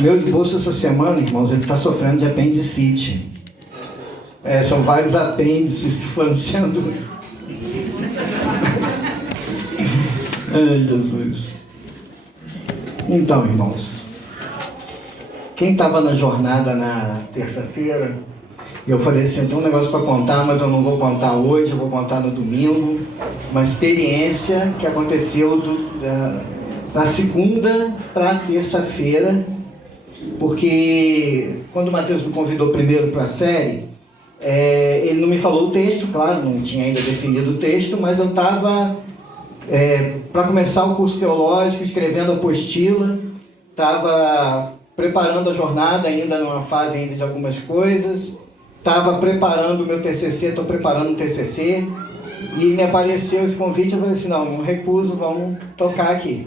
Meu esposo essa semana, irmãos, ele está sofrendo de apendicite. São vários apêndices que foram sendo... Ai, Jesus. Então, irmãos, quem estava na jornada na terça-feira, eu falei assim, tem um negócio para contar, mas eu não vou contar hoje, eu vou contar no domingo. Uma experiência que aconteceu da segunda para a terça-feira, porque quando o Mateus me convidou primeiro para a série, ele não me falou o texto, claro, não tinha ainda definido o texto, mas eu estava para começar o curso teológico, escrevendo a apostila, estava preparando a jornada, ainda numa fase ainda de algumas coisas, estava preparando o meu TCC, estou preparando o TCC, e me apareceu esse convite, eu falei assim, não recuso, vamos tocar aqui.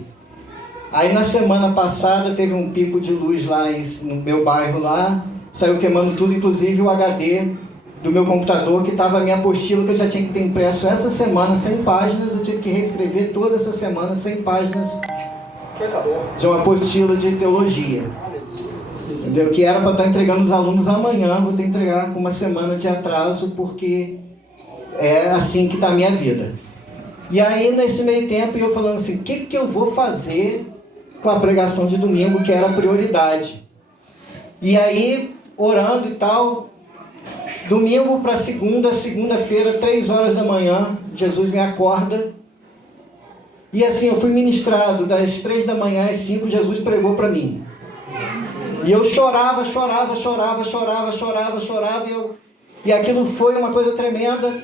Aí na semana passada teve um pico de luz lá no meu bairro lá, saiu queimando tudo, inclusive o HD do meu computador, que estava a minha apostila, que eu já tinha que ter impresso essa semana, 100 páginas, eu tive que reescrever toda essa semana, 100 páginas de uma apostila de teologia. Entendeu? Que era para estar entregando os alunos amanhã, vou ter que entregar com uma semana de atraso, porque é assim que está a minha vida. E aí, nesse meio tempo, eu falando assim, o que eu vou fazer com a pregação de domingo, que era a prioridade. E orando e tal, domingo para segunda-feira, 3 horas da manhã, Jesus me acorda. E assim, eu fui ministrado das 3 da manhã às 5, Jesus pregou para mim. E eu chorava, e aquilo foi uma coisa tremenda.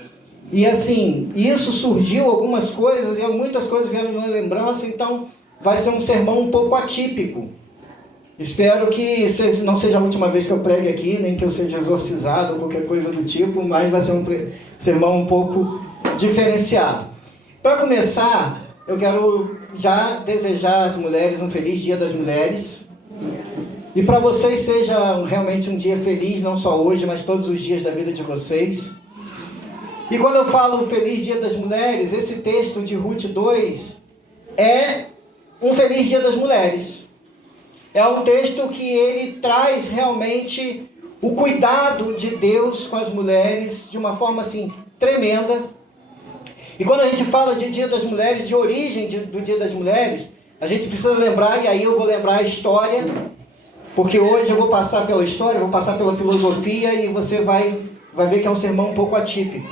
E assim, isso surgiu algumas coisas, e muitas coisas vieram na lembrança, então vai ser um sermão um pouco atípico. Espero que não seja a última vez que eu pregue aqui, nem que eu seja exorcizado ou qualquer coisa do tipo, mas vai ser um sermão um pouco diferenciado. Para começar, eu quero já desejar às mulheres um feliz Dia das Mulheres. E para vocês seja realmente um dia feliz, não só hoje, mas todos os dias da vida de vocês. E quando eu falo Feliz Dia das Mulheres, esse texto de Ruth 2 é um Feliz Dia das Mulheres. É um texto que ele traz realmente o cuidado de Deus com as mulheres de uma forma assim tremenda. E quando a gente fala de Dia das Mulheres, de origem do Dia das Mulheres, a gente precisa lembrar, e aí eu vou lembrar a história, porque hoje eu vou passar pela história, vou passar pela filosofia, e você vai ver que é um sermão um pouco atípico.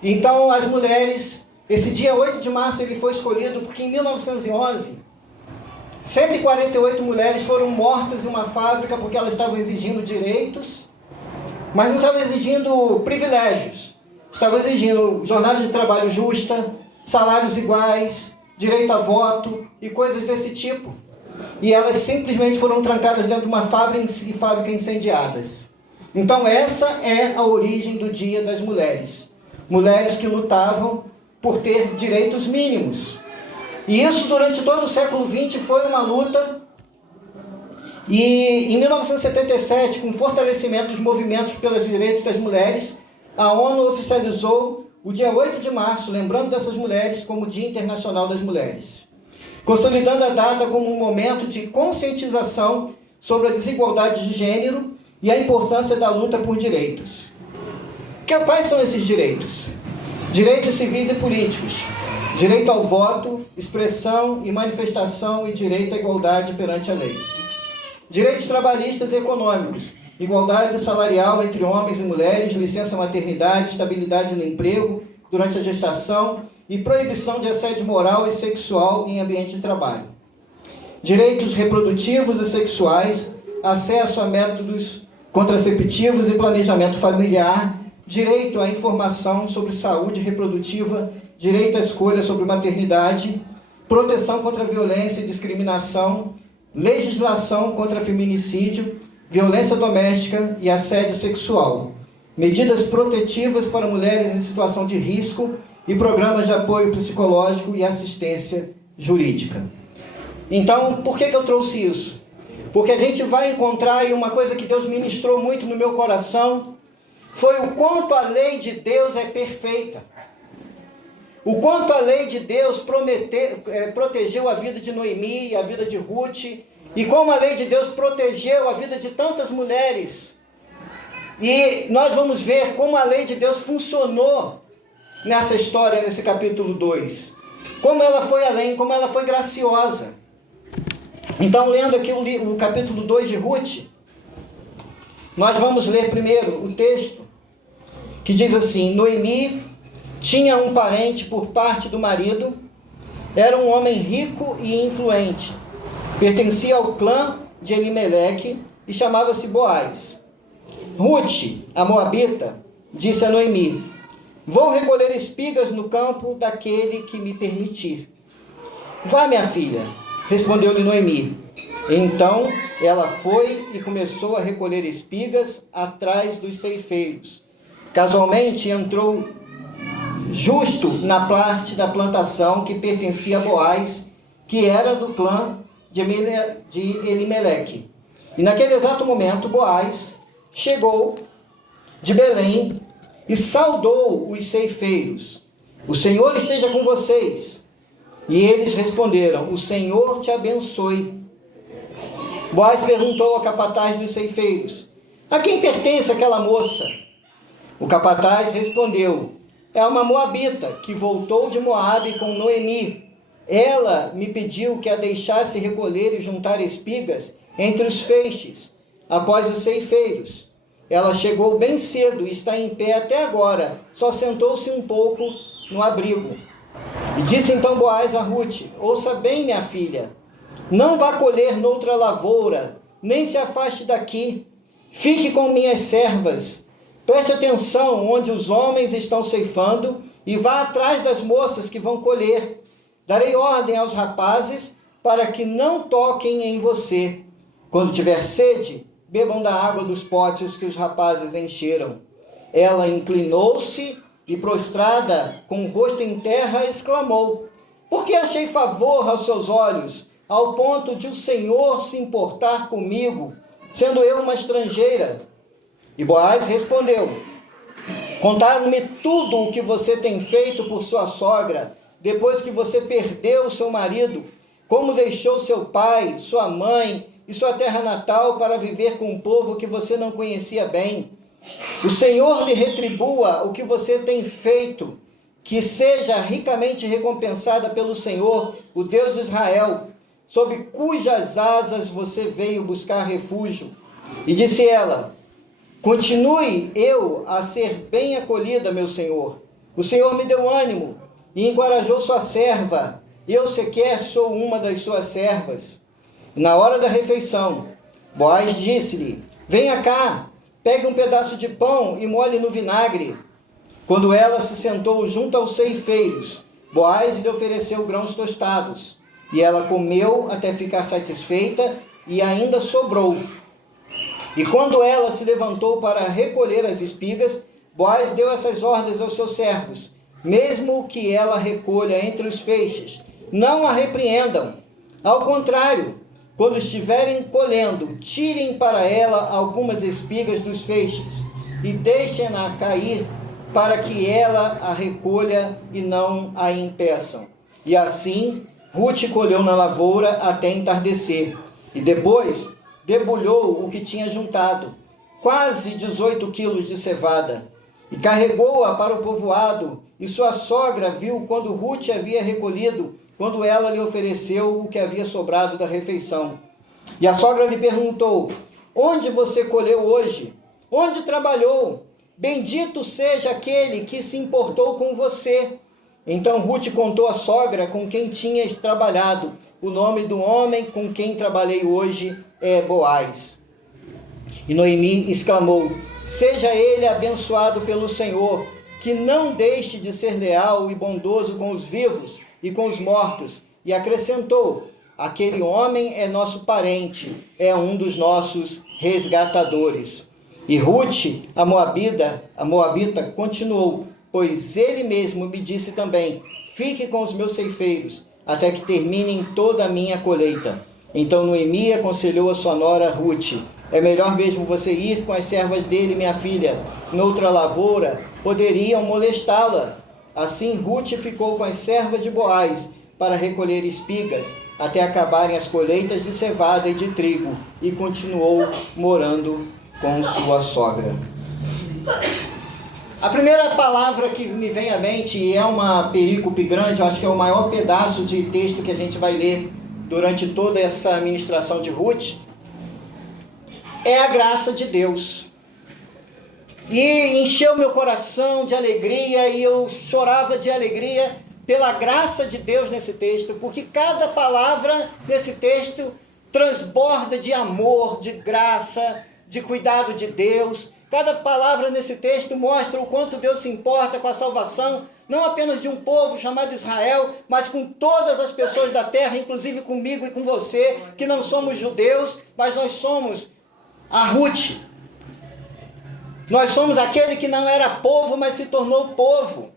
Então, as mulheres, esse dia 8 de março ele foi escolhido porque em 1911, 148 mulheres foram mortas em uma fábrica porque elas estavam exigindo direitos, mas não estavam exigindo privilégios. Estavam exigindo jornada de trabalho justa, salários iguais, direito a voto e coisas desse tipo. E elas simplesmente foram trancadas dentro de uma fábrica incendiadas. Então essa é a origem do Dia das Mulheres. Mulheres que lutavam por ter direitos mínimos. E isso durante todo o século XX foi uma luta. E em 1977, com o fortalecimento dos movimentos pelos direitos das mulheres, a ONU oficializou o dia 8 de março, lembrando dessas mulheres, como Dia Internacional das Mulheres, consolidando a data como um momento de conscientização sobre a desigualdade de gênero e a importância da luta por direitos. Quais são esses direitos? Direitos civis e políticos, direito ao voto, expressão e manifestação e direito à igualdade perante a lei. Direitos trabalhistas e econômicos, igualdade salarial entre homens e mulheres, licença maternidade, estabilidade no emprego durante a gestação e proibição de assédio moral e sexual em ambiente de trabalho. Direitos reprodutivos e sexuais, acesso a métodos contraceptivos e planejamento familiar, direito à informação sobre saúde reprodutiva, direito à escolha sobre maternidade, proteção contra a violência e discriminação, legislação contra feminicídio, violência doméstica e assédio sexual, medidas protetivas para mulheres em situação de risco e programas de apoio psicológico e assistência jurídica. Então, por que eu trouxe isso? Porque a gente vai encontrar aí uma coisa que Deus ministrou muito no meu coração, foi o quanto a lei de Deus é perfeita. O quanto a lei de Deus protegeu a vida de Noemi, a vida de Ruth, e como a lei de Deus protegeu a vida de tantas mulheres. E nós vamos ver como a lei de Deus funcionou nessa história, nesse capítulo 2. Como ela foi além, como ela foi graciosa. Então, lendo aqui o capítulo 2 de Ruth, nós vamos ler primeiro o texto, que diz assim: Noemi tinha um parente por parte do marido, era um homem rico e influente, pertencia ao clã de Elimeleque e chamava-se Boaz. Ruth, a moabita, disse a Noemi: vou recolher espigas no campo daquele que me permitir. Vá, minha filha, respondeu-lhe Noemi. Então ela foi e começou a recolher espigas atrás dos ceifeiros. Casualmente entrou justo na parte da plantação que pertencia a Boaz, que era do clã de Elimeleque. E naquele exato momento Boaz chegou de Belém e saudou os ceifeiros. O Senhor esteja com vocês. E eles responderam: o Senhor te abençoe. Boaz perguntou ao capataz dos ceifeiros: a quem pertence aquela moça? O capataz respondeu: é uma moabita que voltou de Moabe com Noemi. Ela me pediu que a deixasse recolher e juntar espigas entre os feixes, após os ceifeiros. Ela chegou bem cedo e está em pé até agora, só sentou-se um pouco no abrigo. E disse então Boaz a Ruth: ouça bem, minha filha, não vá colher noutra lavoura, nem se afaste daqui. Fique com minhas servas. Preste atenção onde os homens estão ceifando e vá atrás das moças que vão colher. Darei ordem aos rapazes para que não toquem em você. Quando tiver sede, bebam da água dos potes que os rapazes encheram. Ela inclinou-se e, prostrada, com o rosto em terra, exclamou: por que achei favor aos seus olhos, ao ponto de o Senhor se importar comigo, sendo eu uma estrangeira? E Boaz respondeu: contaram-me tudo o que você tem feito por sua sogra, depois que você perdeu seu marido, como deixou seu pai, sua mãe e sua terra natal para viver com um povo que você não conhecia bem. O Senhor lhe retribua o que você tem feito, que seja ricamente recompensada pelo Senhor, o Deus de Israel, sob cujas asas você veio buscar refúgio. E disse ela: continue eu a ser bem acolhida, meu senhor. O Senhor me deu ânimo e encorajou sua serva. Eu sequer sou uma das suas servas. Na hora da refeição, Boaz disse-lhe: venha cá, pegue um pedaço de pão e molhe no vinagre. Quando ela se sentou junto aos ceifeiros, Boaz lhe ofereceu grãos tostados. E ela comeu até ficar satisfeita e ainda sobrou. E quando ela se levantou para recolher as espigas, Boaz deu essas ordens aos seus servos: mesmo que ela recolha entre os feixes, não a repreendam. Ao contrário, quando estiverem colhendo, tirem para ela algumas espigas dos feixes e deixem-na cair, para que ela a recolha e não a impeçam. E assim Ruth colheu na lavoura até entardecer, e depois debulhou o que tinha juntado, quase 18 quilos de cevada, e carregou-a para o povoado. E sua sogra viu quando Ruth havia recolhido, quando ela lhe ofereceu o que havia sobrado da refeição. E a sogra lhe perguntou: onde você colheu hoje? Onde trabalhou? Bendito seja aquele que se importou com você. Então Ruth contou à sogra com quem tinha trabalhado: o nome do homem com quem trabalhei hoje é Boaz. E Noemi exclamou: seja ele abençoado pelo Senhor, que não deixe de ser leal e bondoso com os vivos e com os mortos. E acrescentou: aquele homem é nosso parente, é um dos nossos resgatadores. E Ruth, a moabita, continuou: pois ele mesmo me disse também: fique com os meus ceifeiros, até que terminem toda a minha colheita. Então Noemi aconselhou a sua nora Ruth: é melhor mesmo você ir com as servas dele, minha filha. Noutra lavoura poderiam molestá-la. Assim Ruth ficou com as servas de Boaz para recolher espigas, até acabarem as colheitas de cevada e de trigo, e continuou morando com sua sogra. A primeira palavra que me vem à mente, e é uma perícope grande, eu acho que é o maior pedaço de texto que a gente vai ler durante toda essa ministração de Ruth, é a graça de Deus. E encheu meu coração de alegria, e eu chorava de alegria pela graça de Deus nesse texto, porque cada palavra nesse texto transborda de amor, de graça, de cuidado de Deus. Cada palavra nesse texto mostra o quanto Deus se importa com a salvação, não apenas de um povo chamado Israel, mas com todas as pessoas da terra, inclusive comigo e com você, que não somos judeus, mas nós somos a Ruth. Nós somos aquele que não era povo, mas se tornou povo.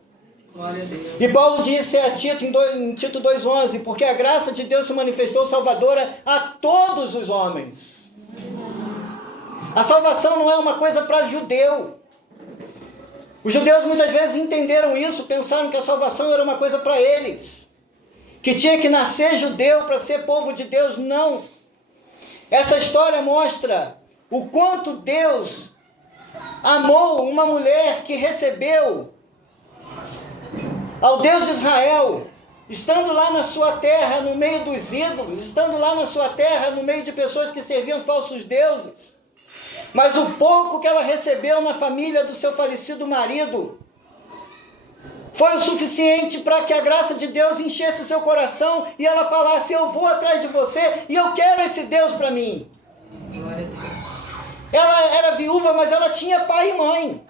Glória a Deus. E Paulo disse a Tito em Tito 2,11, porque a graça de Deus se manifestou salvadora a todos os homens. A salvação não é uma coisa para judeu. Os judeus muitas vezes entenderam isso, pensaram que a salvação era uma coisa para eles, que tinha que nascer judeu para ser povo de Deus. Não. Essa história mostra o quanto Deus amou uma mulher que recebeu ao Deus de Israel, estando lá na sua terra, no meio dos ídolos, estando lá na sua terra, no meio de pessoas que serviam falsos deuses. Mas o pouco que ela recebeu na família do seu falecido marido foi o suficiente para que a graça de Deus enchesse o seu coração e ela falasse: eu vou atrás de você e eu quero esse Deus para mim. Glória a Deus. Ela era viúva, mas ela tinha pai e mãe.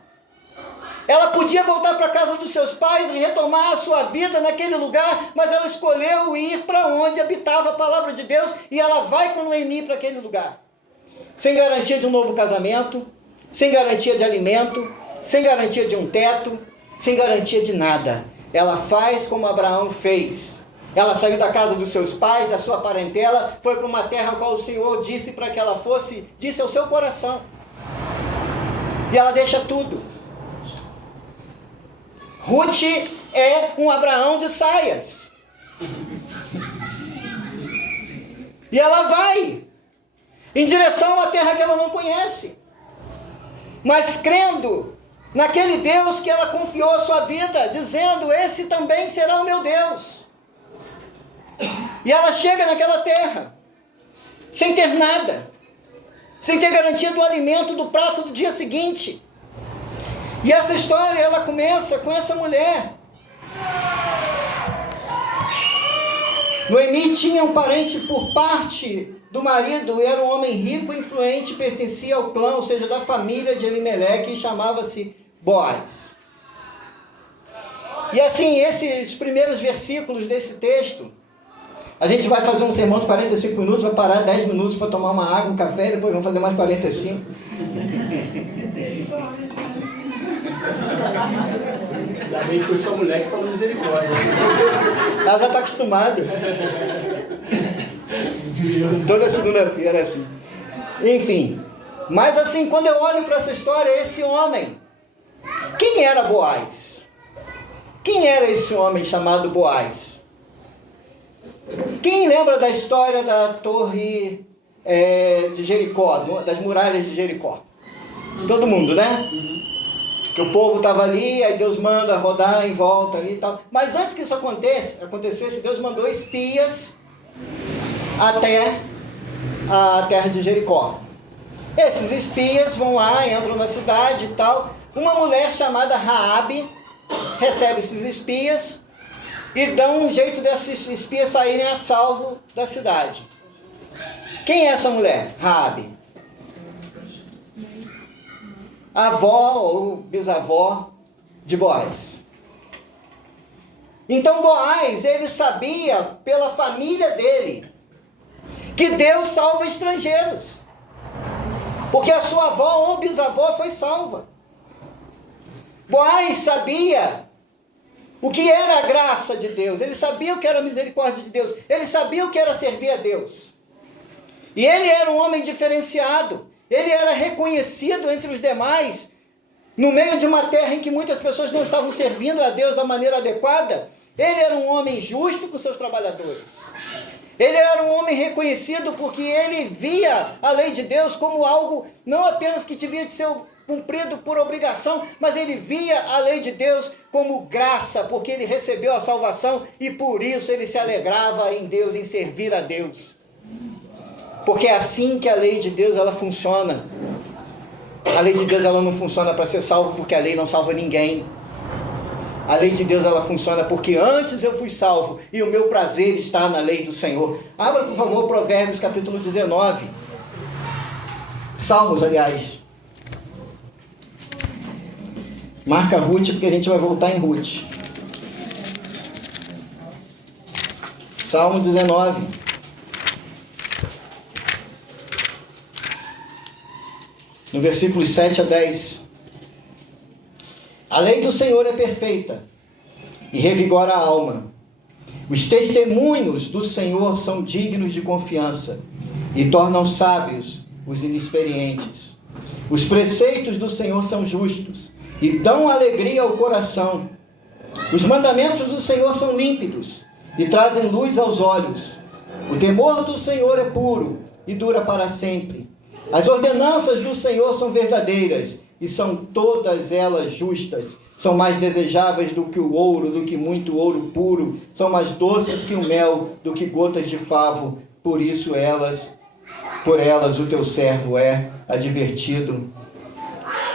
Ela podia voltar para a casa dos seus pais e retomar a sua vida naquele lugar, mas ela escolheu ir para onde habitava a palavra de Deus, e ela vai com Noemi para aquele lugar. Sem garantia de um novo casamento, sem garantia de alimento, sem garantia de um teto, sem garantia de nada. Ela faz como Abraão fez. Ela saiu da casa dos seus pais, da sua parentela, foi para uma terra a qual o Senhor disse para que ela fosse, disse ao seu coração. E ela deixa tudo. Ruth é um Abraão de saias. E ela vai em direção a uma terra que ela não conhece, mas crendo naquele Deus que ela confiou a sua vida, dizendo: esse também será o meu Deus. E ela chega naquela terra, sem ter nada, sem ter garantia do alimento, do prato do dia seguinte. E essa história, ela começa com essa mulher. Noemi tinha um parente por parte do marido, era um homem rico e influente, pertencia ao clã, ou seja, da família de Elimeleque, e chamava-se Boaz. E assim, esses primeiros versículos desse texto, a gente vai fazer um sermão de 45 minutos, vai parar 10 minutos para tomar uma água, um café, depois vamos fazer mais 45. Ainda bem que foi sua mulher que falou misericórdia. Ela já está acostumada. Toda segunda-feira assim. Enfim. Mas assim, quando eu olho para essa história, esse homem, quem era Boaz? Quem era esse homem chamado Boaz? Quem lembra da história da torre de Jericó, das muralhas de Jericó? Todo mundo, né? Que o povo estava ali, aí Deus manda rodar em volta ali e tal. Mas antes que isso acontecesse, Deus mandou espias até a terra de Jericó. Esses espias vão lá, entram na cidade e tal. Uma mulher chamada Raabe recebe esses espias e dão um jeito desses espias saírem a salvo da cidade. Quem é essa mulher? Raabe. Avó ou bisavó de Boaz. Então Boaz, ele sabia pela família dele que Deus salva estrangeiros, porque a sua avó ou bisavó foi salva. Boaz sabia o que era a graça de Deus, ele sabia o que era a misericórdia de Deus, ele sabia o que era servir a Deus. E ele era um homem diferenciado. Ele era reconhecido entre os demais, no meio de uma terra em que muitas pessoas não estavam servindo a Deus da maneira adequada. Ele era um homem justo com seus trabalhadores. Ele era um homem reconhecido porque ele via a lei de Deus como algo não apenas que devia de ser cumprido por obrigação, mas ele via a lei de Deus como graça, porque ele recebeu a salvação e por isso ele se alegrava em Deus, em servir a Deus. Porque é assim que a lei de Deus ela funciona. A lei de Deus ela não funciona para ser salvo porque a lei não salva ninguém. A lei de Deus ela funciona porque antes eu fui salvo e o meu prazer está na lei do Senhor. Abra por favor Provérbios capítulo 19. Salmos, aliás. Marca Ruth porque a gente vai voltar em Ruth. Salmo 19. No versículos 7 a 10. A lei do Senhor é perfeita e revigora a alma. Os testemunhos do Senhor são dignos de confiança e tornam sábios os inexperientes. Os preceitos do Senhor são justos e dão alegria ao coração. Os mandamentos do Senhor são límpidos e trazem luz aos olhos. O temor do Senhor é puro e dura para sempre. As ordenanças do Senhor são verdadeiras e são todas elas justas. São mais desejáveis do que o ouro, do que muito ouro puro. São mais doces que o mel, do que gotas de favo. Por isso por elas o teu servo é advertido.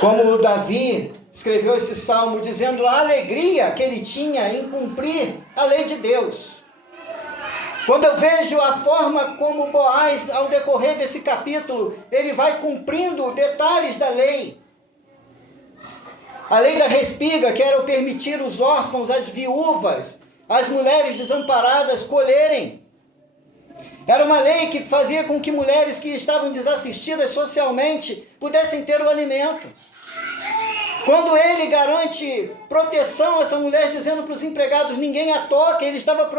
Como Davi escreveu esse salmo dizendo a alegria que ele tinha em cumprir a lei de Deus. Quando eu vejo a forma como Boaz, ao decorrer desse capítulo, ele vai cumprindo detalhes da lei. A lei da respiga, que era o permitir os órfãos, as viúvas, as mulheres desamparadas colherem. Era uma lei que fazia com que mulheres que estavam desassistidas socialmente pudessem ter o alimento. Quando ele garante proteção a essa mulher, dizendo para os empregados, ninguém a toque, ele estava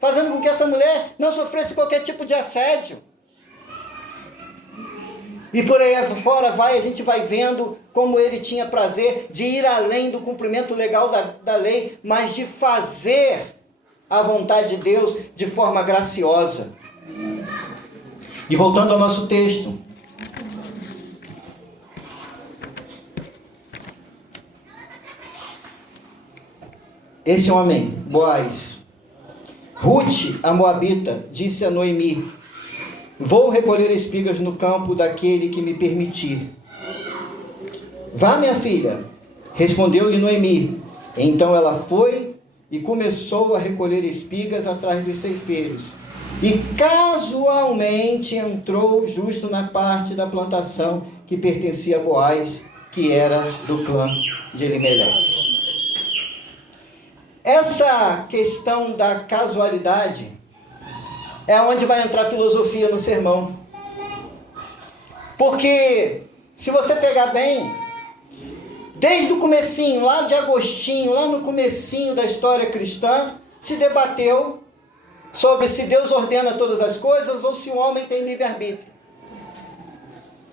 fazendo com que essa mulher não sofresse qualquer tipo de assédio. E por aí fora a gente vai vendo como ele tinha prazer de ir além do cumprimento legal da lei, mas de fazer a vontade de Deus de forma graciosa. E voltando ao nosso texto. Esse homem, Boaz, Ruth, a moabita, disse a Noemi: vou recolher espigas no campo daquele que me permitir. Vá, minha filha, respondeu-lhe Noemi. Então ela foi e começou a recolher espigas atrás dos ceifeiros. E casualmente entrou justo na parte da plantação que pertencia a Boaz, que era do clã de Elimeleque. Essa questão da casualidade é onde vai entrar a filosofia no sermão. Porque, se você pegar bem, desde o comecinho, lá de Agostinho, lá no comecinho da história cristã, se debateu sobre se Deus ordena todas as coisas ou se o homem tem livre-arbítrio.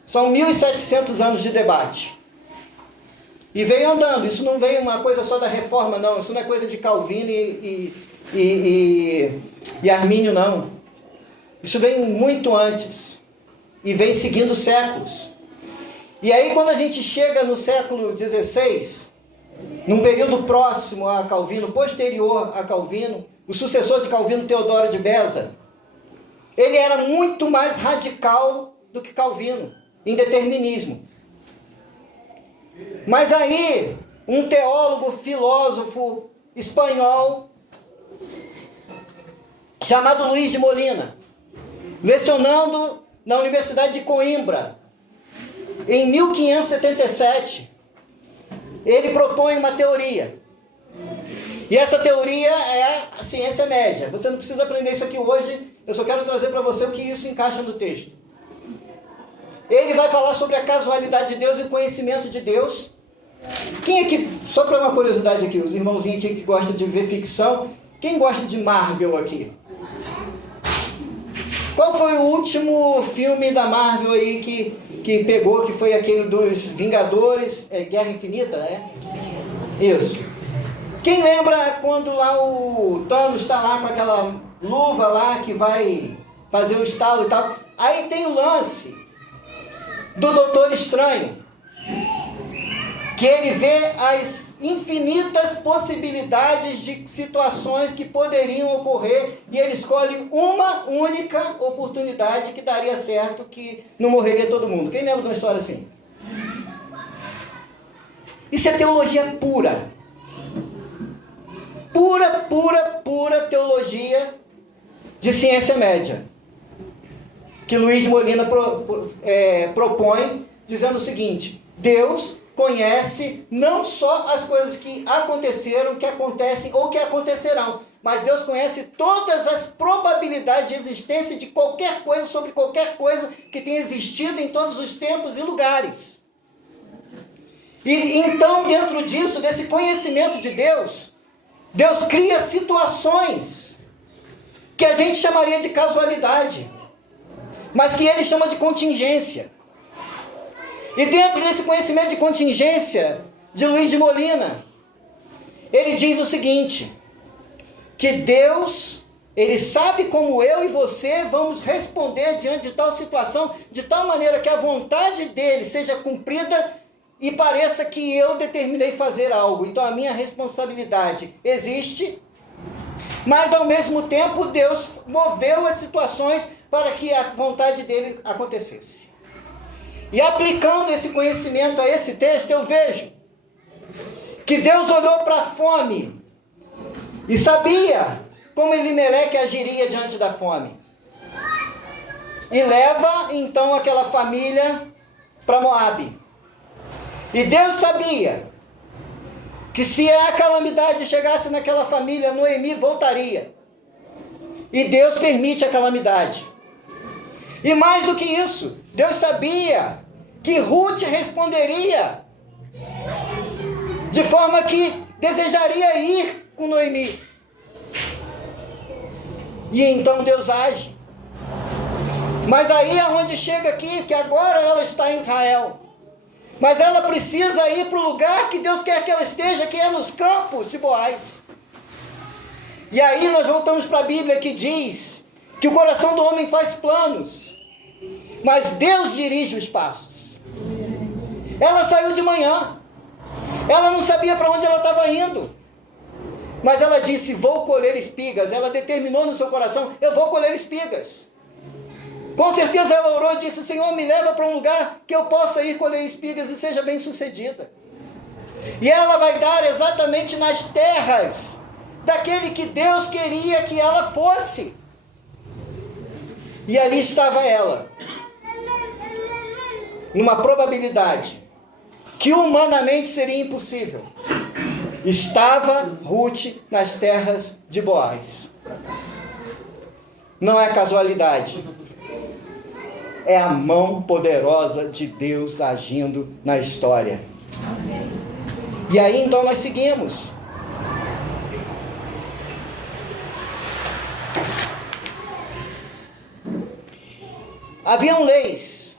São 1.700 anos de debate. E veio andando. Isso não veio uma coisa só da reforma, não. Isso não é coisa de Calvino e Armínio, não. Isso vem muito antes. E vem seguindo séculos. E aí quando a gente chega no século XVI, num período próximo a Calvino, posterior a Calvino, o sucessor de Calvino, Teodoro de Beza, ele era muito mais radical do que Calvino, em determinismo. Mas aí, um teólogo, filósofo espanhol, chamado Luís de Molina, lecionando na Universidade de Coimbra, em 1577, ele propõe uma teoria. E essa teoria é a ciência média. Você não precisa aprender isso aqui hoje, eu só quero trazer para você o que isso encaixa no texto. Ele vai falar sobre a casualidade de Deus e o conhecimento de Deus. Quem aqui, só para uma curiosidade aqui, os irmãozinhos aqui que gostam de ver ficção, quem gosta de Marvel aqui? Qual foi o último filme da Marvel aí que pegou, que foi aquele dos Vingadores, Guerra Infinita, né? Isso. Quem lembra quando lá o Thanos está lá com aquela luva lá que vai fazer o estalo e tal? Aí tem o lance do Doutor Estranho, que ele vê as infinitas possibilidades de situações que poderiam ocorrer e ele escolhe uma única oportunidade que daria certo, que não morreria todo mundo. Quem lembra de uma história assim? Isso é teologia pura. Pura teologia de ciência média. Que Luiz Molina propõe, dizendo o seguinte: Deus conhece não só as coisas que aconteceram, que acontecem ou que acontecerão, mas Deus conhece todas as probabilidades de existência de qualquer coisa, sobre qualquer coisa que tenha existido em todos os tempos e lugares. E então, dentro disso, desse conhecimento de Deus, Deus cria situações que a gente chamaria de casualidade, mas que ele chama de contingência. E dentro desse conhecimento de contingência de Luiz de Molina, ele diz o seguinte, que Deus, ele sabe como eu e você vamos responder diante de tal situação, de tal maneira que a vontade dele seja cumprida e pareça que eu determinei fazer algo. Então a minha responsabilidade existe, mas ao mesmo tempo Deus moveu as situações para que a vontade dele acontecesse. E aplicando esse conhecimento a esse texto, eu vejo que Deus olhou para a fome e sabia como Elimeleque agiria diante da fome. E leva então aquela família para Moabe. E Deus sabia que se a calamidade chegasse naquela família, Noemi voltaria. E Deus permite a calamidade. E mais do que isso, Deus sabia que Ruth responderia de forma que desejaria ir com Noemi. E então Deus age. Mas aí é onde chega aqui, que agora ela está em Israel. Mas ela precisa ir para o lugar que Deus quer que ela esteja, que é nos campos de Boaz. E aí nós voltamos para a Bíblia que diz que o coração do homem faz planos, mas Deus dirige os passos. Ela saiu de manhã, ela não sabia para onde ela estava indo, mas ela disse, vou colher espigas. Ela determinou no seu coração, eu vou colher espigas. Com certeza ela orou e disse, Senhor, me leva para um lugar que eu possa ir colher espigas e seja bem sucedida. E ela vai dar exatamente nas terras daquele que Deus queria que ela fosse. E ali estava ela, numa probabilidade que humanamente seria impossível. Estava Ruth nas terras de Boaz. Não é casualidade. É a mão poderosa de Deus agindo na história. E aí então nós seguimos. Haviam leis.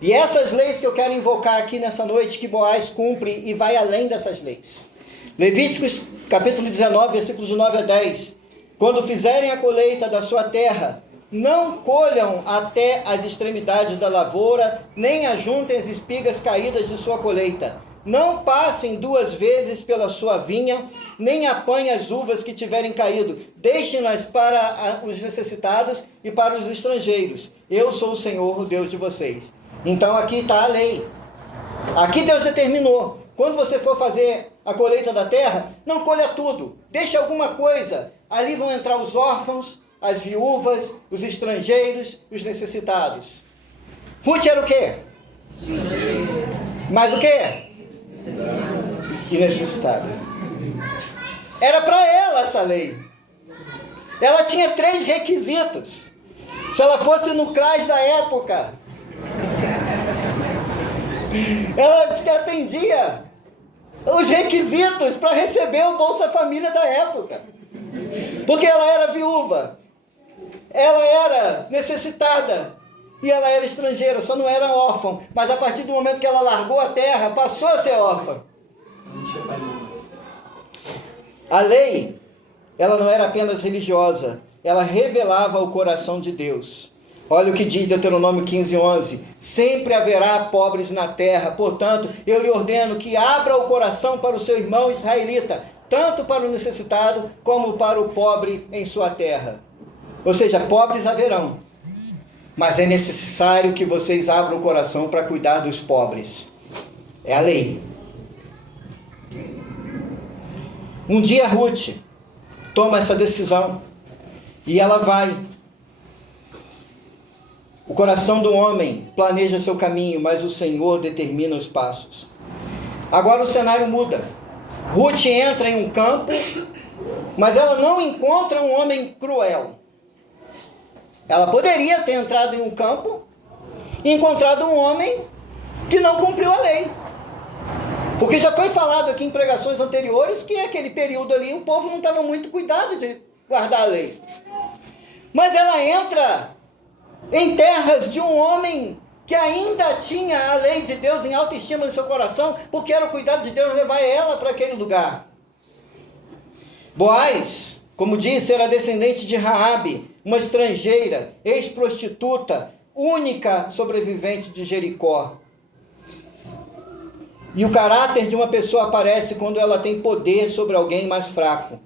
E essas leis que eu quero invocar aqui nessa noite, que Boaz cumpre e vai além dessas leis. Levíticos capítulo 19, versículos de 9 a 10. Quando fizerem a colheita da sua terra, não colham até as extremidades da lavoura, nem ajuntem as espigas caídas de sua colheita. Não passem 2 vezes pela sua vinha, nem apanhem as uvas que tiverem caído. Deixem-nas para os necessitados e para os estrangeiros. Eu sou o Senhor, o Deus de vocês. Então aqui está a lei. Aqui Deus determinou. Quando você for fazer a colheita da terra, não colha tudo. Deixe alguma coisa. Ali vão entrar os órfãos, as viúvas, os estrangeiros, os necessitados. Ruth era o quê? Mas o quê? E necessitada. Era para ela essa lei. Ela tinha 3 requisitos. Se ela fosse no CRAS da época, ela atendia os requisitos para receber o Bolsa Família da época. Porque ela era viúva, ela era necessitada e ela era estrangeira, só não era órfã. Mas a partir do momento que ela largou a terra, passou a ser órfã. A lei, ela não era apenas religiosa, ela revelava o coração de Deus. Olha o que diz Deuteronômio 15:11. Sempre haverá pobres na terra, portanto, eu lhe ordeno que abra o coração para o seu irmão israelita, tanto para o necessitado como para o pobre em sua terra. Ou seja, pobres haverão, mas é necessário que vocês abram o coração para cuidar dos pobres. É a lei. Um dia Ruth toma essa decisão e ela vai. O coração do homem planeja seu caminho, mas o Senhor determina os passos. Agora o cenário muda. Ruth entra em um campo, mas ela não encontra um homem cruel. Ela poderia ter entrado em um campo e encontrado um homem que não cumpriu a lei. Porque já foi falado aqui em pregações anteriores que aquele período ali o povo não estava muito cuidado de guardar a lei. Mas ela entra em terras de um homem que ainda tinha a lei de Deus em alta estima no seu coração, porque era o cuidado de Deus levar ela para aquele lugar. Boaz, como disse, era descendente de Raabe, uma estrangeira, ex-prostituta, única sobrevivente de Jericó. E o caráter de uma pessoa aparece quando ela tem poder sobre alguém mais fraco.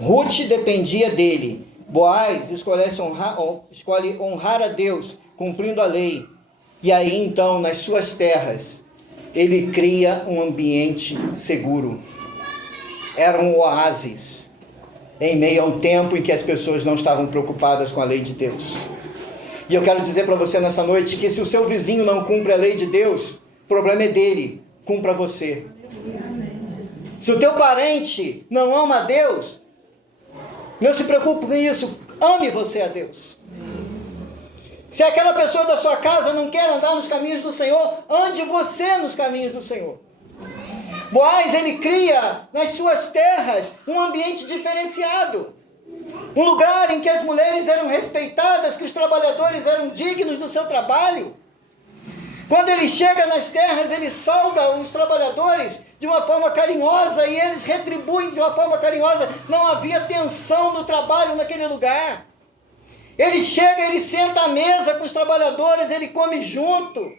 Ruth dependia dele. Boaz escolhe honrar a Deus, cumprindo a lei. E aí então, nas suas terras, ele cria um ambiente seguro. Era um oásis, em meio a um tempo em que as pessoas não estavam preocupadas com a lei de Deus. E eu quero dizer para você nessa noite que se o seu vizinho não cumpre a lei de Deus, o problema é dele, cumpra você. Se o teu parente não ama a Deus, não se preocupe com isso, ame você a Deus. Se aquela pessoa da sua casa não quer andar nos caminhos do Senhor, ande você nos caminhos do Senhor. Boaz, ele cria nas suas terras um ambiente diferenciado. Um lugar em que as mulheres eram respeitadas, que os trabalhadores eram dignos do seu trabalho. Quando ele chega nas terras, ele sauda os trabalhadores de uma forma carinhosa e eles retribuem de uma forma carinhosa. Não havia tensão no trabalho naquele lugar. Ele chega, ele senta à mesa com os trabalhadores, ele come junto.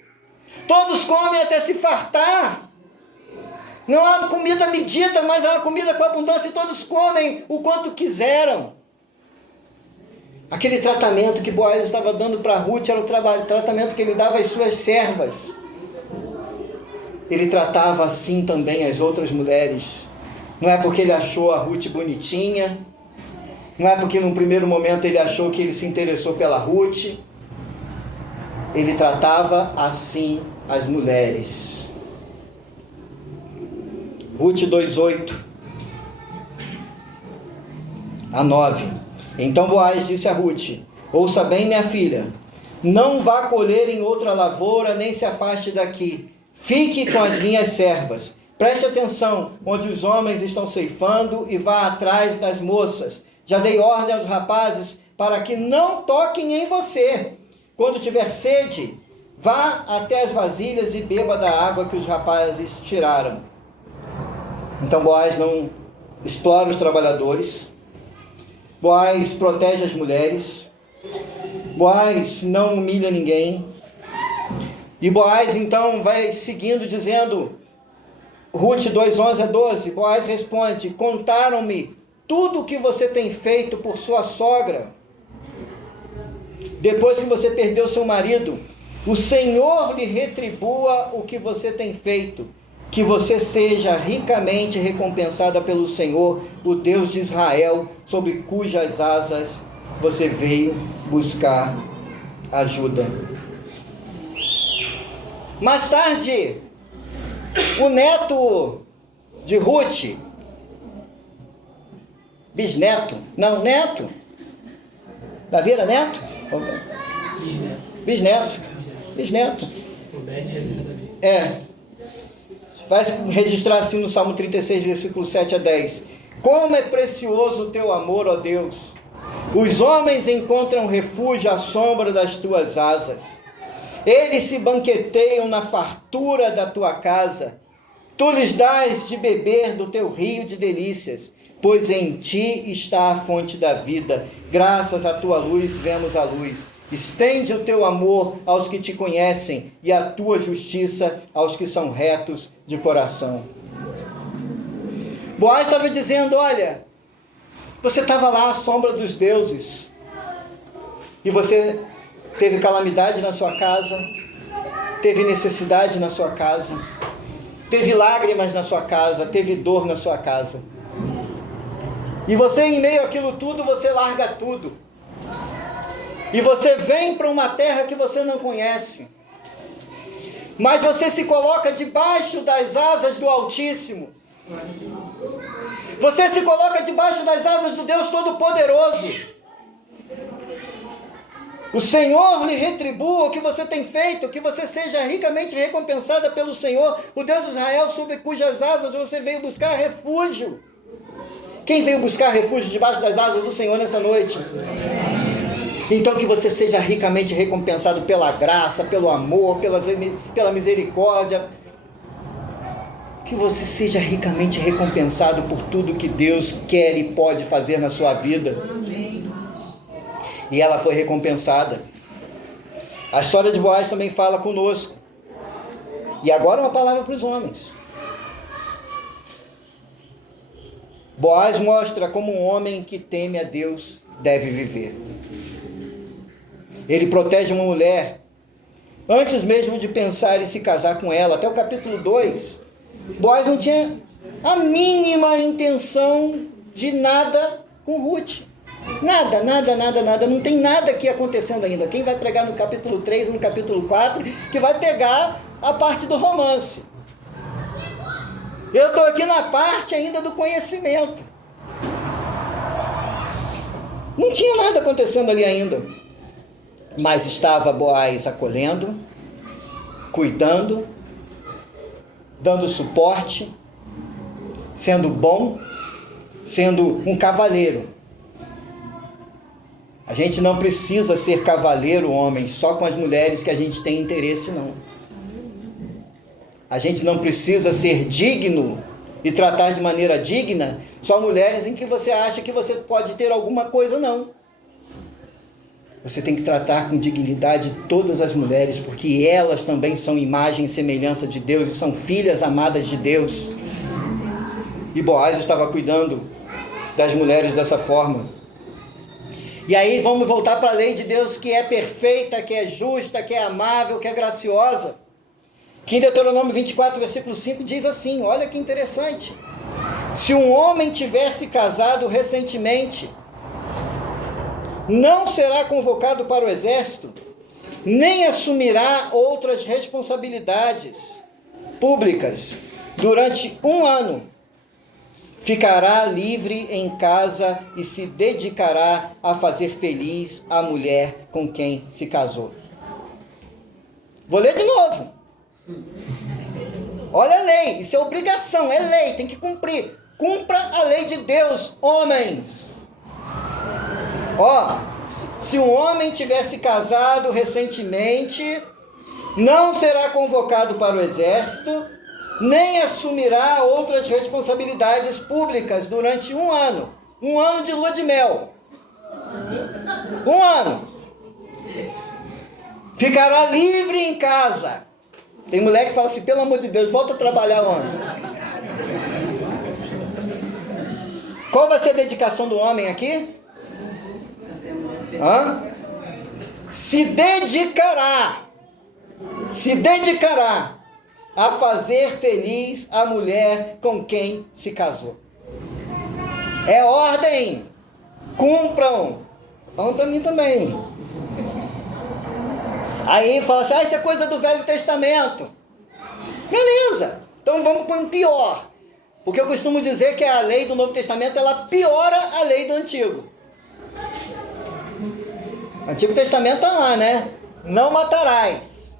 Todos comem até se fartar. Não há comida medida, mas há comida com abundância e todos comem o quanto quiseram. Aquele tratamento que Boaz estava dando para Ruth era o tratamento que ele dava às suas servas. Ele tratava assim também as outras mulheres. Não é porque ele achou a Ruth bonitinha, não é porque num primeiro momento ele achou que ele se interessou pela Ruth. Ele tratava assim as mulheres. Ruth 2:8 a 9. Então Boaz disse a Ruth: ouça bem, minha filha, não vá colher em outra lavoura, nem se afaste daqui. Fique com as minhas servas. Preste atenção onde os homens estão ceifando e vá atrás das moças. Já dei ordem aos rapazes para que não toquem em você. Quando tiver sede, vá até as vasilhas e beba da água que os rapazes tiraram. Então Boaz não explora os trabalhadores. Boaz protege as mulheres. Boaz não humilha ninguém. E Boaz então vai seguindo dizendo, Ruth 2:11 a 12, Boaz responde: contaram-me tudo o que você tem feito por sua sogra. Depois que você perdeu seu marido, o Senhor lhe retribua o que você tem feito. Que você seja ricamente recompensada pelo Senhor, o Deus de Israel, sobre cujas asas você veio buscar ajuda. Mais tarde, o neto de Ruth, neto, Davi era neto? Bisneto. Vai registrar assim no Salmo 36, versículo 7 a 10. Como é precioso o teu amor, ó Deus! Os homens encontram refúgio à sombra das tuas asas. Eles se banqueteiam na fartura da tua casa. Tu lhes dás de beber do teu rio de delícias. pois em ti está a fonte da vida. Graças à tua luz vemos a luz. Estende o teu amor aos que te conhecem e a tua justiça aos que são retos de coração. Boaz estava dizendo, olha, você estava lá à sombra dos deuses e você teve calamidade na sua casa, teve necessidade na sua casa, teve lágrimas na sua casa, teve dor na sua casa. E você, em meio àquilo tudo, você larga tudo. E você vem para uma terra que você não conhece. Mas você se coloca debaixo das asas do Altíssimo. Você se coloca debaixo das asas do Deus Todo-Poderoso. O Senhor lhe retribua o que você tem feito, que você seja ricamente recompensada pelo Senhor, o Deus de Israel, sob cujas asas você veio buscar refúgio. Quem veio buscar refúgio debaixo das asas do Senhor nessa noite? Então que você seja ricamente recompensado pela graça, pelo amor, pela misericórdia. Que você seja ricamente recompensado por tudo que Deus quer e pode fazer na sua vida. E ela foi recompensada. A história de Boaz também fala conosco. E agora uma palavra para os homens. Boaz mostra como um homem que teme a Deus deve viver. Ele protege uma mulher antes mesmo de pensar em se casar com ela. Até o capítulo 2, Boaz não tinha a mínima intenção de nada com Ruth. Nada. Não tem nada aqui acontecendo ainda. Quem vai pregar no capítulo 3 e no capítulo 4, que vai pegar a parte do romance. Eu estou aqui na parte ainda do conhecimento. Não tinha nada acontecendo ali ainda. Mas estava Boaz acolhendo, cuidando, dando suporte, sendo bom, sendo um cavaleiro. A gente não precisa ser cavaleiro, homem, só com as mulheres que a gente tem interesse, não. A gente não precisa ser digno e tratar de maneira digna só mulheres em que você acha que você pode ter alguma coisa, não. Você tem que tratar com dignidade todas as mulheres, porque elas também são imagem e semelhança de Deus e são filhas amadas de Deus. E Boaz estava cuidando das mulheres dessa forma. E aí vamos voltar para a lei de Deus, que é perfeita, que é justa, que é amável, que é graciosa. Que em Deuteronômio 24, versículo 5 diz assim, olha que interessante. Se um homem tivesse casado recentemente, não será convocado para o exército, nem assumirá outras responsabilidades públicas durante 1 ano. Ficará livre em casa e se dedicará a fazer feliz a mulher com quem se casou. Vou ler de novo. Olha a lei, isso é obrigação, é lei, tem que cumprir. Cumpra a lei de Deus, homens. Se um homem tivesse casado recentemente, não será convocado para o exército, nem assumirá outras responsabilidades públicas durante 1 ano. 1 ano de lua de mel. 1 ano. Ficará livre em casa. Tem mulher que fala assim, pelo amor de Deus, volta a trabalhar, homem. Qual vai ser a dedicação do homem aqui? Se dedicará a fazer feliz a mulher com quem se casou. É ordem. Cumpram. Falam para mim também. Aí fala assim, isso é coisa do Velho Testamento. Beleza. Então vamos para o pior. Porque eu costumo dizer que a lei do Novo Testamento, ela piora a lei do Antigo. O Antigo Testamento está lá, né? Não matarás.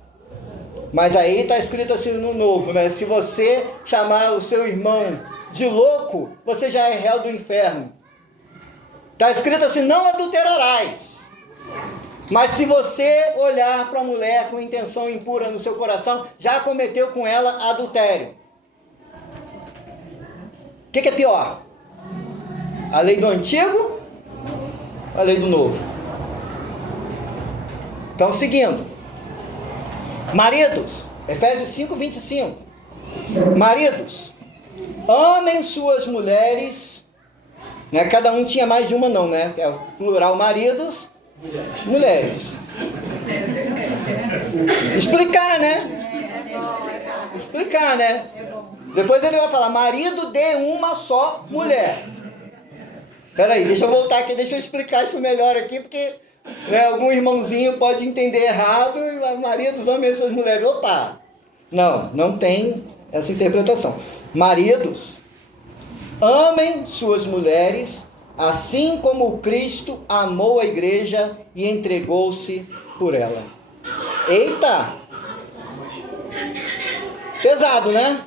Mas aí está escrito assim no Novo, né? Se você chamar o seu irmão de louco, você já é réu do inferno. Está escrito assim, não adulterarás. Mas se você olhar para a mulher com intenção impura no seu coração, já cometeu com ela adultério. O que é pior? A lei do antigo, a lei do novo. Então, seguindo. Maridos, Efésios 5, 25. Maridos, amem suas mulheres, né? Cada um tinha mais de uma não, né? É o plural maridos, mulheres. Explicar, né? Explicar, né? Depois ele vai falar, marido de uma só mulher. Peraí, deixa eu voltar aqui, deixa eu explicar isso melhor aqui, porque né, algum irmãozinho pode entender errado, e maridos amem suas mulheres. Opa! Não tem essa interpretação. Maridos, amem suas mulheres, assim como Cristo amou a igreja e entregou-se por ela. Eita! Pesado, né?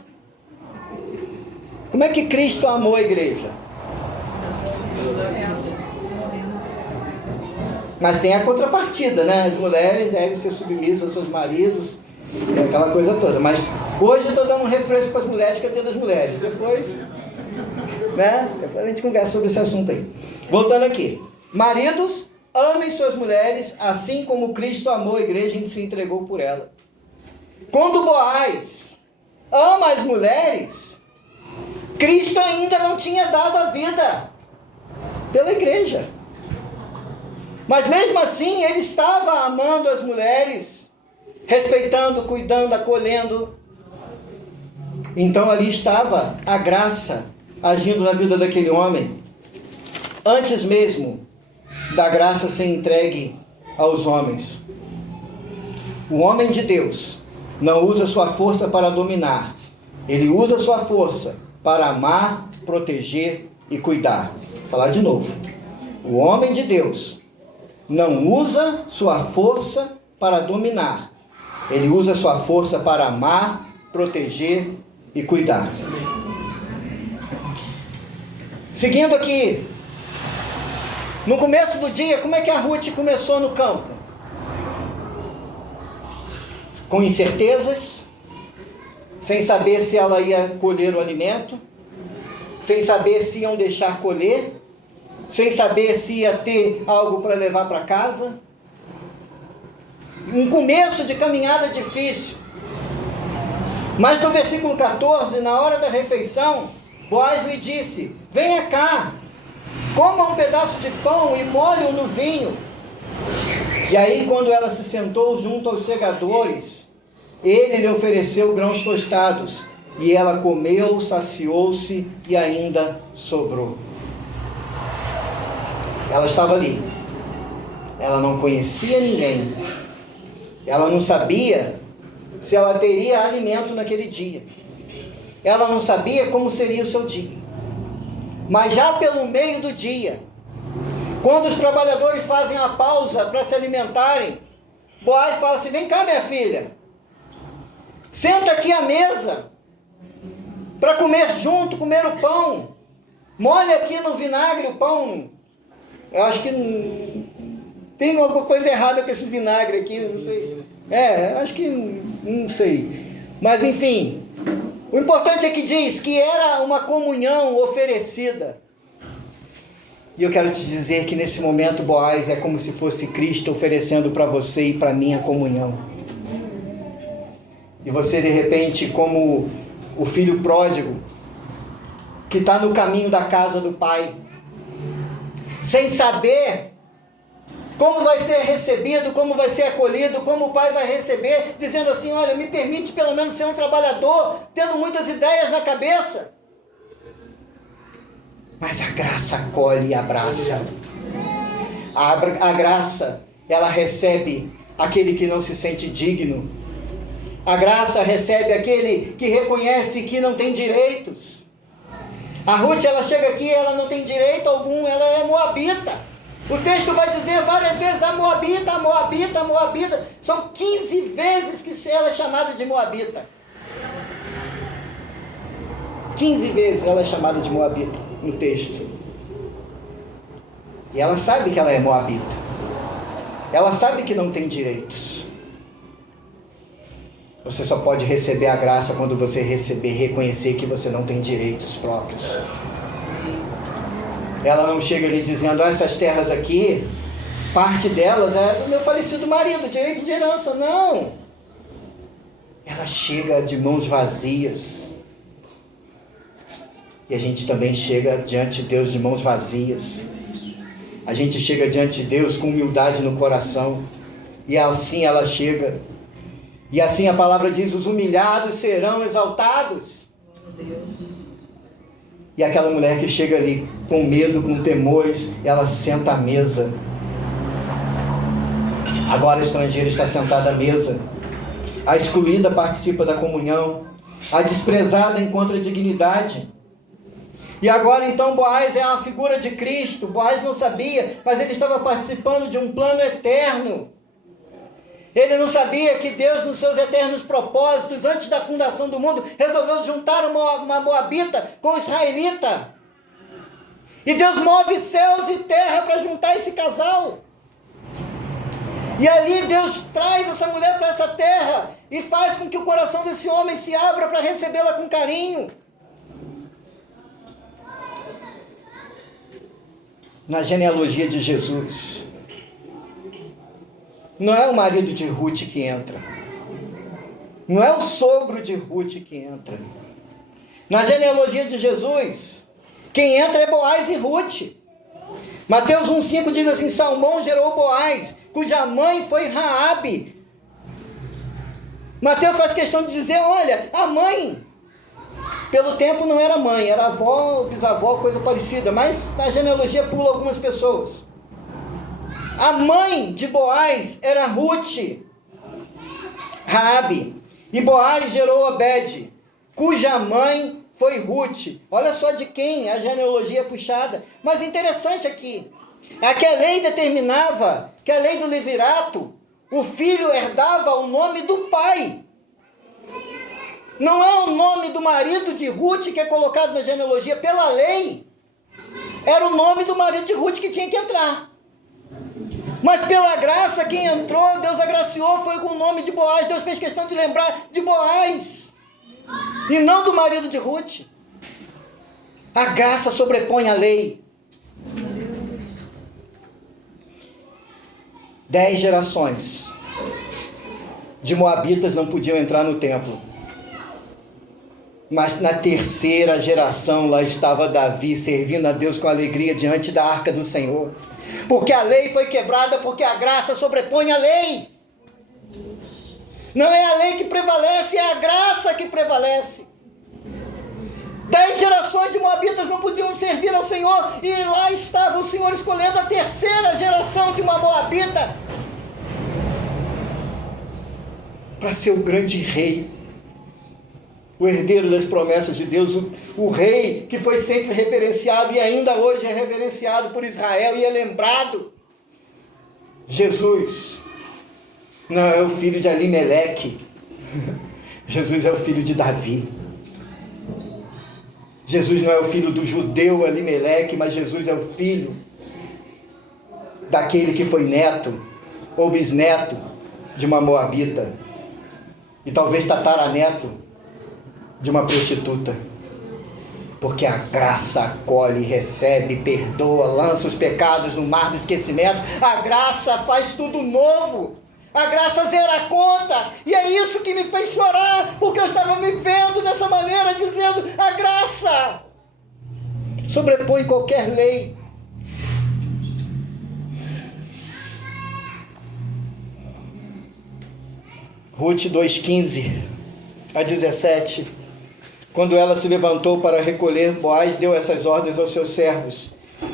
Como é que Cristo amou a igreja? Mas tem a contrapartida, né? As mulheres devem ser submissas aos seus maridos, aquela coisa toda. Mas hoje eu estou dando um refresco para as mulheres, que é o dia das mulheres. Depois, né? Depois a gente conversa sobre esse assunto aí. Voltando aqui. Maridos, amem suas mulheres, assim como Cristo amou a igreja e se entregou por ela. Quando Boaz ama as mulheres, Cristo ainda não tinha dado a vida pela igreja. Mas mesmo assim, ele estava amando as mulheres, respeitando, cuidando, acolhendo. Então ali estava a graça agindo na vida daquele homem, antes mesmo da graça ser entregue aos homens. O homem de Deus não usa sua força para dominar, ele usa sua força para amar, proteger e cuidar. Vou falar de novo. O homem de Deus não usa sua força para dominar, ele usa sua força para amar, proteger e cuidar. Seguindo aqui, no começo do dia, como é que a Ruth começou no campo? Com incertezas, sem saber se ela ia colher o alimento, sem saber se iam deixar colher, sem saber se ia ter algo para levar para casa. Um começo de caminhada difícil. Mas no versículo 14, na hora da refeição, Boaz lhe disse: venha cá, coma um pedaço de pão e molhe-o no vinho. E aí, quando ela se sentou junto aos segadores, ele lhe ofereceu grãos tostados, e ela comeu, saciou-se e ainda sobrou. Ela estava ali, ela não conhecia ninguém, ela não sabia se ela teria alimento naquele dia, ela não sabia como seria o seu dia. Mas já pelo meio do dia, quando os trabalhadores fazem a pausa para se alimentarem, Boaz fala assim: vem cá, minha filha, senta aqui à mesa para comer junto, comer o pão, molha aqui no vinagre o pão. Eu acho que tem alguma coisa errada com esse vinagre aqui, não sei. Acho que não sei. Mas enfim, o importante é que diz que era uma comunhão oferecida. E eu quero te dizer que nesse momento Boaz é como se fosse Cristo oferecendo para você e para mim a comunhão. E você de repente, como o filho pródigo, que está no caminho da casa do pai, sem saber como vai ser recebido, como vai ser acolhido, como o pai vai receber, dizendo assim: olha, me permite pelo menos ser um trabalhador, tendo muitas ideias na cabeça. Mas a graça acolhe e abraça. A graça, ela recebe aquele que não se sente digno. A graça recebe aquele que reconhece que não tem direitos. A Ruth, ela chega aqui, ela não tem direito algum, ela é moabita. O texto vai dizer várias vezes: a moabita, a moabita, a moabita. São 15 vezes que ela é chamada de moabita. 15 vezes ela é chamada de moabita no texto. E ela sabe que ela é moabita. Ela sabe que não tem direitos. Você só pode receber a graça quando você reconhecer que você não tem direitos próprios. Ela não chega ali dizendo, essas terras aqui, parte delas é do meu falecido marido, direito de herança. Não. Ela chega de mãos vazias. E a gente também chega diante de Deus de mãos vazias. A gente chega diante de Deus com humildade no coração. E assim ela chega. E assim a palavra diz, os humilhados serão exaltados. E aquela mulher que chega ali com medo, com temores, ela senta à mesa. Agora a estrangeira está sentada à mesa. A excluída participa da comunhão. A desprezada encontra dignidade. E agora então Boaz é uma figura de Cristo. Boaz não sabia, mas ele estava participando de um plano eterno. Ele não sabia que Deus, nos seus eternos propósitos, antes da fundação do mundo, resolveu juntar uma moabita com um israelita. E Deus move céus e terra para juntar esse casal. E ali Deus traz essa mulher para essa terra e faz com que o coração desse homem se abra para recebê-la com carinho. Na genealogia de Jesus, não é o marido de Ruth que entra. Não é o sogro de Ruth que entra. Na genealogia de Jesus, quem entra é Boaz e Ruth. Mateus 1,5 diz assim, Salmão gerou Boaz, cuja mãe foi Raabe. Mateus faz questão de dizer, olha, a mãe, pelo tempo não era mãe, era avó, bisavó, coisa parecida, mas na genealogia pula algumas pessoas. A mãe de Boaz era Ruth, Raabe, e Boaz gerou Obed, cuja mãe foi Ruth. Olha só de quem a genealogia é puxada. Mas interessante aqui, é que a lei determinava que a lei do levirato, o filho herdava o nome do pai. Não é o nome do marido de Ruth que é colocado na genealogia pela lei. Era o nome do marido de Ruth que tinha que entrar. Mas pela graça, quem entrou, Deus agraciou, foi com o nome de Boaz. Deus fez questão de lembrar de Boaz. E não do marido de Ruth. A graça sobrepõe a lei. 10 gerações de moabitas não podiam entrar no templo. Mas na terceira geração lá estava Davi servindo a Deus com alegria diante da arca do Senhor. Porque a lei foi quebrada, porque a graça sobrepõe a lei. Não é a lei que prevalece, é a graça que prevalece. 10 gerações de moabitas não podiam servir ao Senhor, e lá estava o Senhor escolhendo a terceira geração de uma moabita para ser o grande rei, o herdeiro das promessas de Deus, o rei que foi sempre reverenciado e ainda hoje é reverenciado por Israel e é lembrado. Jesus não é o filho de Alimeleque, Jesus é o filho de Davi. Jesus não é o filho do judeu Alimeleque, mas Jesus é o filho daquele que foi neto ou bisneto de uma moabita e talvez tataraneto de uma prostituta. Porque a graça acolhe, recebe, perdoa, lança os pecados no mar do esquecimento. A graça faz tudo novo. A graça zera a conta. E é isso que me fez chorar, porque eu estava me vendo dessa maneira, dizendo, a graça sobrepõe qualquer lei. Ruth 2,15 a 17. Quando ela se levantou para recolher, Boaz deu essas ordens aos seus servos.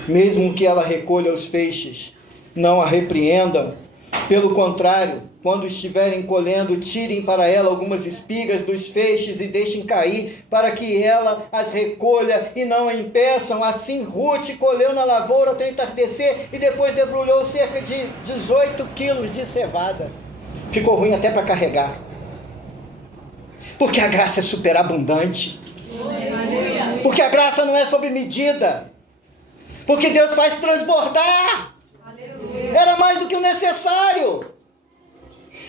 Mesmo que ela recolha os feixes, não a repreendam. Pelo contrário, quando estiverem colhendo, tirem para ela algumas espigas dos feixes e deixem cair, para que ela as recolha e não a impeçam. Assim Ruth colheu na lavoura até entardecer e depois debrulhou cerca de 18 quilos de cevada. Ficou ruim até para carregar. Porque a graça é superabundante. Porque a graça não é sob medida. Porque Deus faz transbordar. Era mais do que o necessário.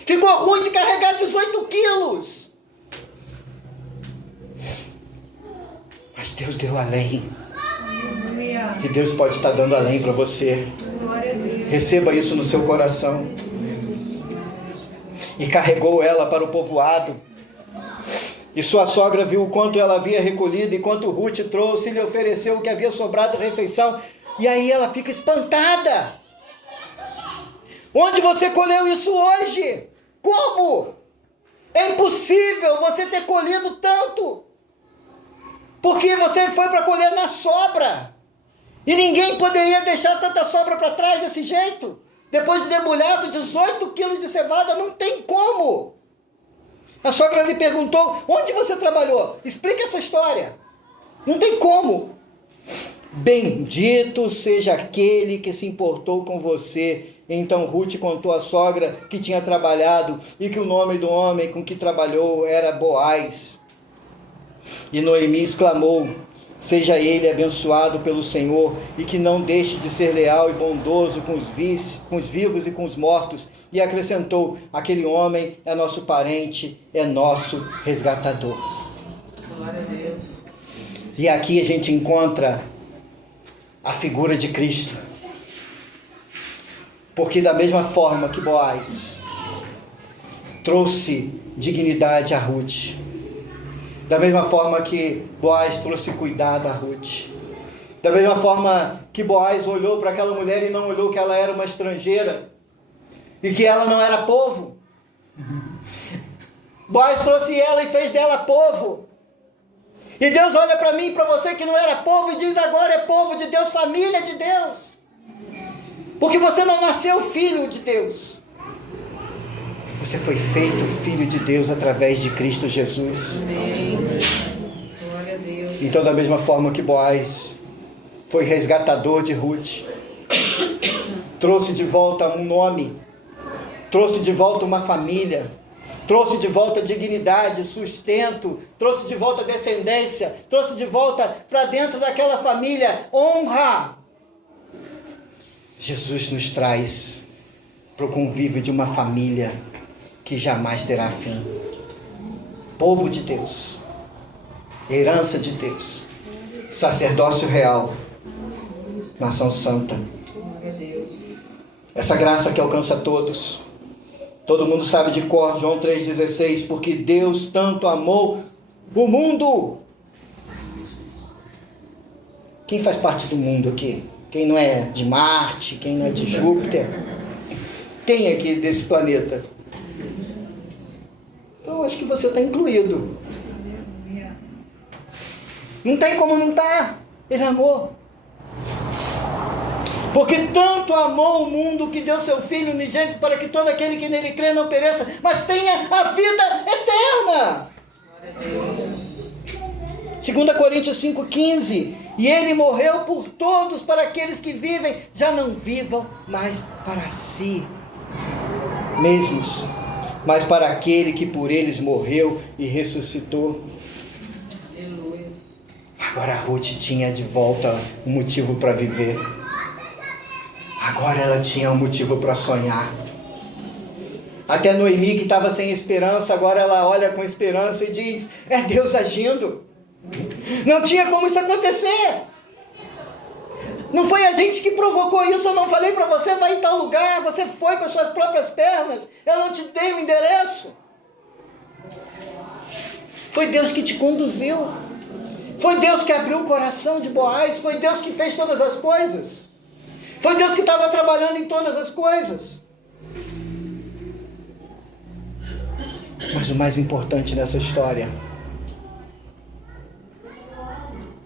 Ficou ruim de carregar 18 quilos. Mas Deus deu além. Que Deus pode estar dando além para você. Receba isso no seu coração. E carregou ela para o povoado. E sua sogra viu o quanto ela havia recolhido, e quanto Ruth trouxe, e lhe ofereceu o que havia sobrado da refeição. E aí ela fica espantada. Onde você colheu isso hoje? Como? É impossível você ter colhido tanto. Porque você foi para colher na sobra. E ninguém poderia deixar tanta sobra para trás desse jeito. Depois de debulhado 18 quilos de cevada, não tem como. A sogra lhe perguntou, onde você trabalhou? Explica essa história. Não tem como. Bendito seja aquele que se importou com você. Então Ruth contou à sogra que tinha trabalhado e que o nome do homem com que trabalhou era Boaz. E Noemi exclamou, seja ele abençoado pelo Senhor e que não deixe de ser leal e bondoso com os vivos e com os mortos. E acrescentou, aquele homem é nosso parente, é nosso resgatador. Glória a Deus. E aqui a gente encontra a figura de Cristo. Porque da mesma forma que Boaz trouxe dignidade a Ruth, da mesma forma que Boaz trouxe cuidado a Ruth, da mesma forma que Boaz olhou para aquela mulher e não olhou que ela era uma estrangeira e que ela não era povo, Boaz trouxe ela e fez dela povo. E Deus olha para mim e para você que não era povo e diz, agora é povo de Deus, família de Deus. Porque você não nasceu filho de Deus. Você foi feito filho de Deus através de Cristo Jesus. Amém. Glória a Deus. Então, da mesma forma que Boaz foi resgatador de Ruth, trouxe de volta um nome, trouxe de volta uma família, trouxe de volta dignidade, sustento, trouxe de volta descendência, trouxe de volta para dentro daquela família honra. Jesus nos traz para o convívio de uma família que jamais terá fim. Povo de Deus, herança de Deus, sacerdócio real, nação santa. Glória a Deus. Essa graça que alcança todos. Todo mundo sabe de cor, João 3,16, porque Deus tanto amou o mundo. Quem faz parte do mundo aqui? Quem não é de Marte, quem não é de Júpiter? Quem é aqui desse planeta? Então, acho que você está incluído. Não tem como não estar. Ele amou. Porque tanto amou o mundo que deu seu Filho unigênito para que todo aquele que nele crê não pereça, mas tenha a vida eterna. 2 Coríntios 5,15. E ele morreu por todos, para aqueles que vivem, já não vivam mais para si mesmos, mas para aquele que por eles morreu e ressuscitou. Aleluia. Agora Ruth tinha de volta um motivo para viver. Agora ela tinha um motivo para sonhar. Até Noemi, que estava sem esperança, agora ela olha com esperança e diz, é Deus agindo. Não tinha como isso acontecer. Não foi a gente que provocou isso. Eu não falei para você, vai em tal lugar. Você foi com as suas próprias pernas. Eu não te dei o endereço. Foi Deus que te conduziu. Foi Deus que abriu o coração de Boaz. Foi Deus que fez todas as coisas. Foi Deus que estava trabalhando em todas as coisas. Mas o mais importante nessa história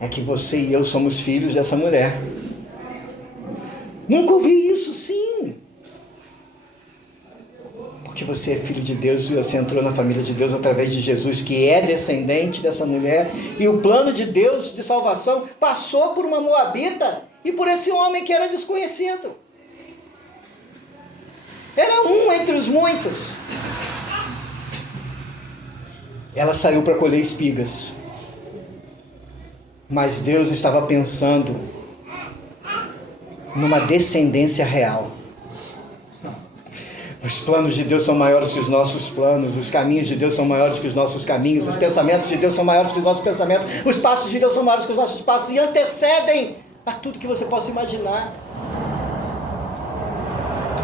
é que você e eu somos filhos dessa mulher. Nunca ouvi isso, sim. Porque você é filho de Deus e você entrou na família de Deus através de Jesus, que é descendente dessa mulher. E o plano de Deus de salvação passou por uma moabita e por esse homem que era desconhecido. Era um entre os muitos. Ela saiu para colher espigas. Mas Deus estava pensando numa descendência real. Os planos de Deus são maiores que os nossos planos, os caminhos de Deus são maiores que os nossos caminhos, os pensamentos de Deus são maiores que os nossos pensamentos, os passos de Deus são maiores que os nossos passos e antecedem a tudo que você possa imaginar.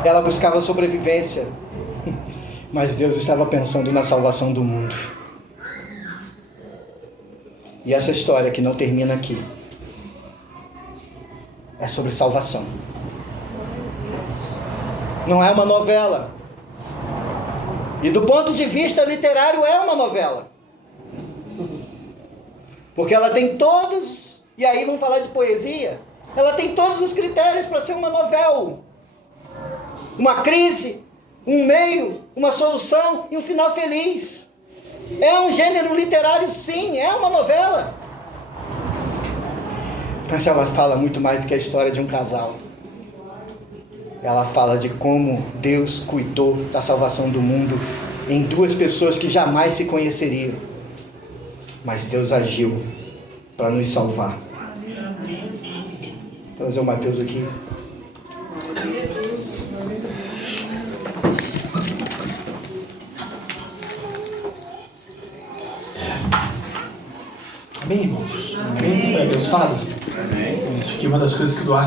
Ela buscava sobrevivência, mas Deus estava pensando na salvação do mundo. E essa história que não termina aqui é sobre salvação. Não é uma novela. E do ponto de vista literário é uma novela. Porque ela tem todos, e aí vamos falar de poesia, ela tem todos os critérios para ser uma novela. Uma crise, um meio, uma solução e um final feliz. É um gênero literário, sim, é uma novela. Mas ela fala muito mais do que a história de um casal. Ela fala de como Deus cuidou da salvação do mundo em duas pessoas que jamais se conheceriam. Mas Deus agiu para nos salvar. Vou trazer o Mateus aqui. Amém, irmãos? Amém? Deus fala. Amém. Acho que uma das coisas que o Duarte